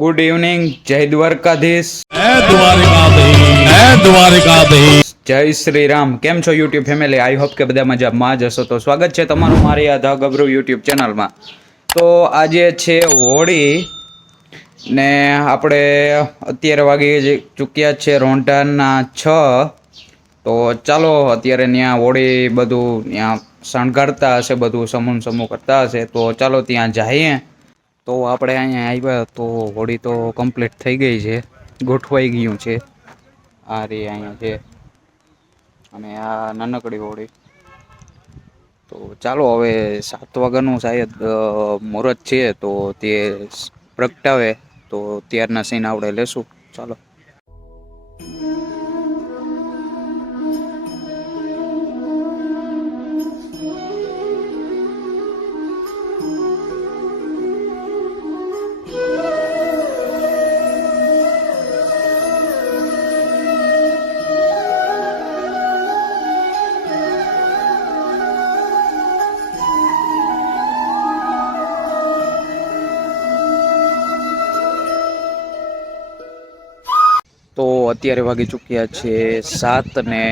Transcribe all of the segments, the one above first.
Good evening, જય દ્વારકાધીશ. જય શ્રી રામ. કેમ છો યુટ્યુબ ફેમિલી? આઈ હોપ કે બધા મજામાં જ હશો. તો સ્વાગત છે તમારું મારી આ ધ ગબરુ યુટ્યુબ ચેનલમાં. તો આજે છે હોળી ને આપણે અત્યારે વાગી ચૂક્યા છે રોંઢાના 6. તો ચાલો અત્યારે ત્યાં હોળી બધું ત્યાં શણગારતા હશે, બધું સમૂહ કરતા હશે. તો ચાલો ત્યાં જઈએ. તો આપણે અહીંયા આવ્યા તો હોળી તો કમ્પ્લીટ થઈ ગઈ છે, ગોઠવાઈ ગયું છે. આ રે અહીંયા છે અને આ નાનકડી હોળી. તો ચાલો હવે 7 વાગ્યાનું શાયદ મુહૂર્ત છે, તો તે પ્રગટાવે તો ત્યારના સીન આપણે લેશું. ચાલો. તો અત્યારે વાગી ચૂક્યા છે 7 ને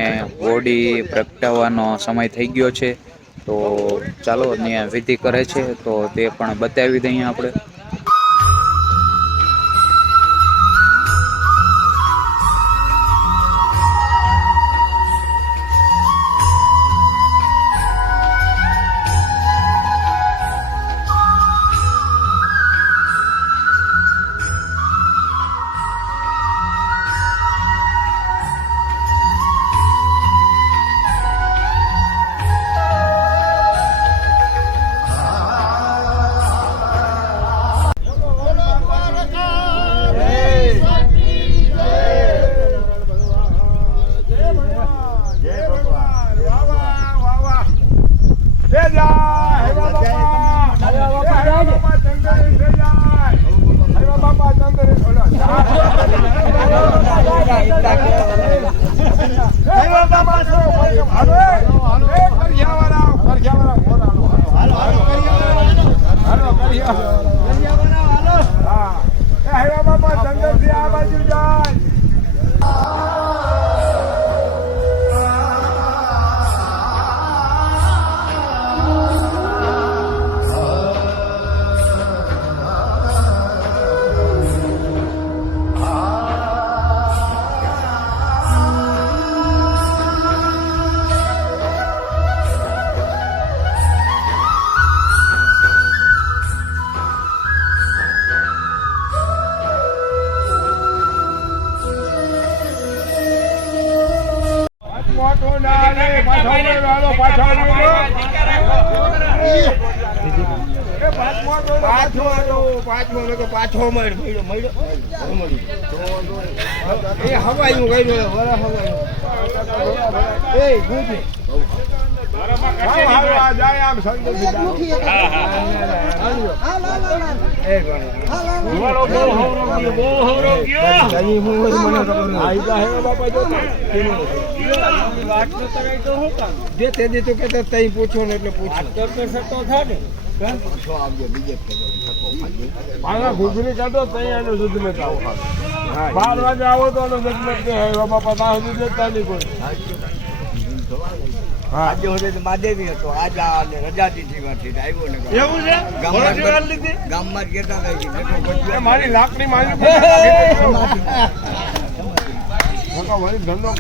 હોળી પ્રગટાવવાનો સમય થઈ ગયો છે. તો ચાલો ત્યાં વિધિ કરે છે તો તે પણ બતાવી દઈએ આપણે. પૂછો ને એટલે ઘૂઘરી કાઢો ત્યાં દૂધ મેં 12 વાગે આવો તો બાપા ત્યાં સુધી દેતા નહીં કોઈ. આજે મહાદેવી હતો, આજે રજા તિથિમાંથી આવ્યો ને ગામમાં જ કહેતા મારી લાકડી મારી ધંધો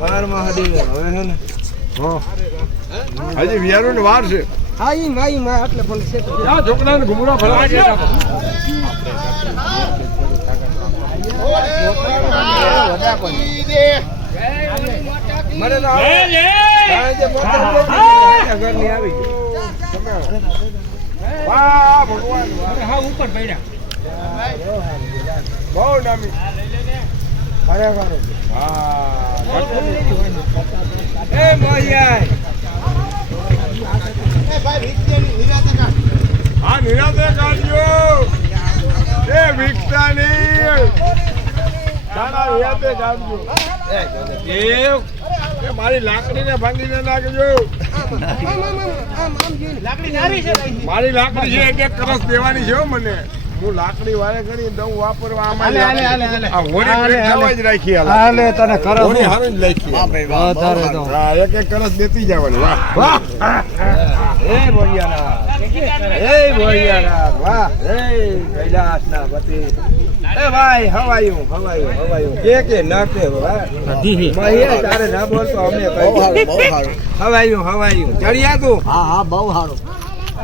હર મહાદેવ. હવે છે ને હજી વિયારો ને વાર છે. હા ઈ માઈ માં એટલે પણ છે આ છોકરાને ઘુમરા ભરવા છે. મને તો ઘર ની આવી વાહ ભગવાન. હા ઉપર પડ્યા બહુ નામી. ખરેખર હા એ મોયા હા નિરાતે કાઢજો એ વિકતાની દાદા નિરાતે કાઢજો. દેવ એ મારી લાકડીને ભાંગીને નાખજો. મારી લાકડી છે એક કરસ દેવાની છે હો મને. હું લાકડી વારે કરી દઉં વાપરવા આમાં આ હોળી બ્રેક જવા જ રાખી હાલે તને કરો હોળી હારું જ રાખી વધારે તો હા એક કરસ દેતી જવાની વાહ વાહ એ બોલિયારા વાહ એ કૈલાસના પતિ એ ભાઈ હવાયું કે ન કે વાહ મહીએ તારે ના બોલતો અમે હવાયું ચડિયા તું હા બહુ સારું.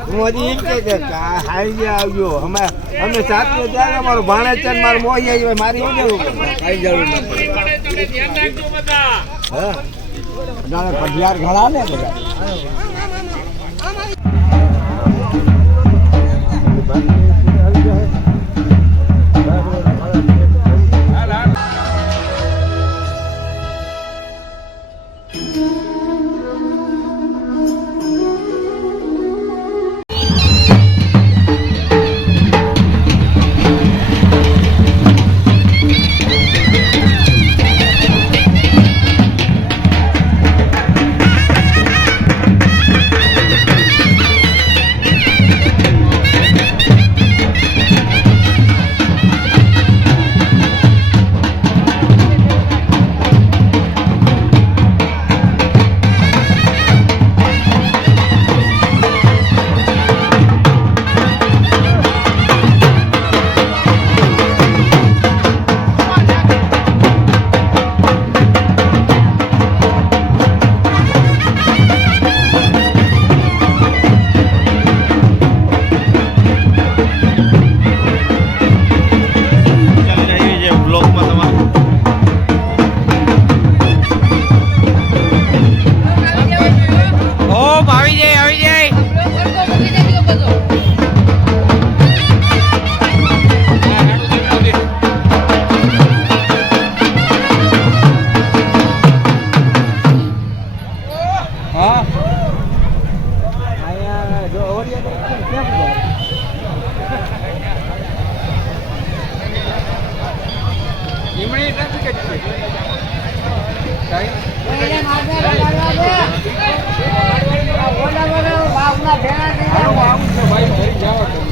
હું હજી એમ કે હાઈ આવજો અમે સાથે ત્યાં અમારો ભાણેજ છે ને મારો મોહી આવ્યો મારી શું જરૂર કઈ જરૂર નથી. પઢિયાર ઘણા ને બધા. આવું છે ભાઈ ઘરે જાવ